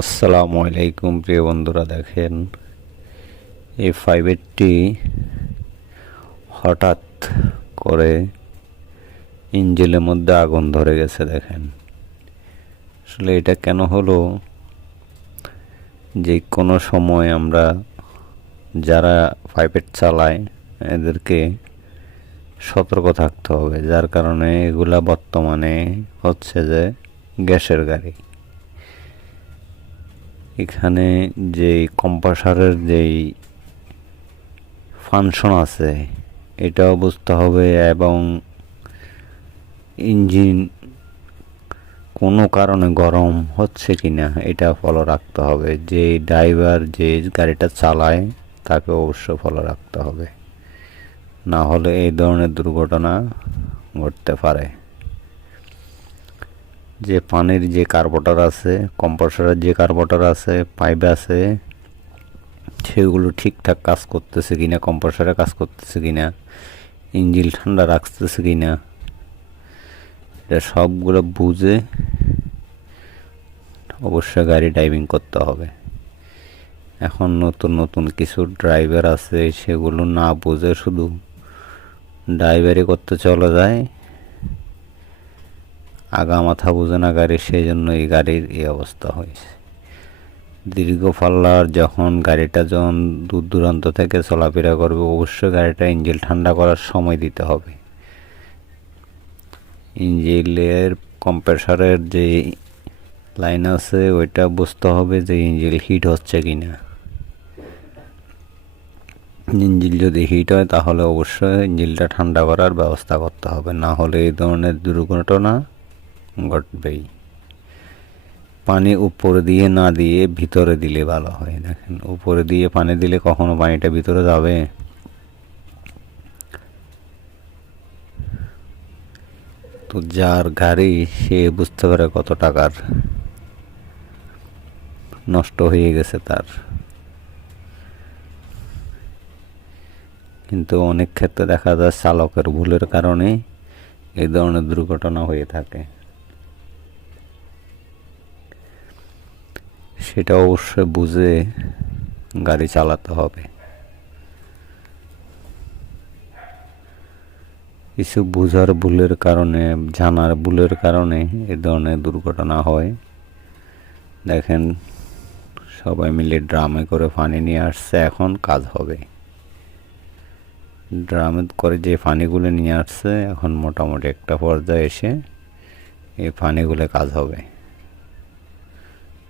আসসালামু আলাইকুম, প্রিয় বন্ধুরা, দেখেন এই ফাইভেরটি হঠাৎ করে ইঞ্জিনের মধ্যে আগুন ধরে গেছে, দেখেন। আসলে এটা কেন হলো? যে কোনো সময় আমরা যারা ফাইভেট চালায়, এদেরকে সতর্ক থাকতে হবে, যার কারণে এগুলা বর্তমানে হচ্ছে যে গ্যাসের গাড়ি। এখানে যেই কম্পাসারের যেই ফাংশন আছে, এটাও বুঝতে হবে এবং ইঞ্জিন কোনো কারণে গরম হচ্ছে কি না এটা ফলো রাখতে হবে। যে ড্রাইভার যে গাড়িটা চালায়, তাকে অবশ্য ফলো রাখতে হবে। না হলে এই ধরনের দুর্ঘটনা ঘটতে পারে। যে পানির যে কার্বোটার আছে কম্প্রেসরের যে কার্বোটার আছে পাইপ আছে, সেগুলো ঠিকঠাক কাজ করতেছে কিনা কম্প্রেসরে কাজ করতেছে কিনা ইঞ্জিন ঠান্ডা রাখতেছে কিনা, এটা সবগুলো বুঝে অবশ্যই গাড়ি ড্রাইভিং করতে হবে। এখন নতুন নতুন কিছু ড্রাইভার আছে, সেগুলো না বুঝে শুধু ড্রাইভারি করতে চলে যায়। আগা মাথা বুঝে না গাড়ি সেই জন্য এই গাড়ির এই অবস্থা হয়েছে। দীর্ঘ পাল্লার যখন গাড়িটা যখন দূর দূরান্ত থেকে চলাফেরা করবে, অবশ্যই গাড়িটা ইঞ্জিন ঠান্ডা করার সময় দিতে হবে। ইঞ্জিনের কম্প্রেসারের যে লাইন আছে, ওইটা বুঝতে হবে যে ইঞ্জিন হিট হচ্ছে কি না ইঞ্জিল যদি হিট হয়, তাহলে অবশ্যই ইঞ্জিনটা ঠান্ডা করার ব্যবস্থা করতে হবে। না হলে এই ধরনের দুর্ঘটনা ঘটবেই। পানি উপরে দিয়ে না দিয়ে ভিতরে দিলে ভালো হয়, দেখেন। উপরে দিয়ে পানি দিলে কখনো পানিটা ভিতরে যাবে? তো যার গাড়ি, সে বুঝতে পারে কত টাকার নষ্ট হয়ে গেছে তার। কিন্তু অনেক ক্ষেত্রে দেখা যায় চালকের ভুলের কারণে এই ধরনের দুর্ঘটনা হয়ে থাকে। সেটা অবশ্যই বুঝে গাড়ি চালাতে হবে। কিছু বুঝার ভুলের কারণে, জানার ভুলের কারণে এ ধরনের দুর্ঘটনা হয়। দেখেন, সবাই মিলে ড্রামে করে পানি নিয়ে আসছে, এখন কাজ হবে। ড্রামে করে যে পানিগুলো নিয়ে আসছে, এখন মোটামুটি একটা পর্যায়ে এসে এই পানিগুলো কাজ হবে।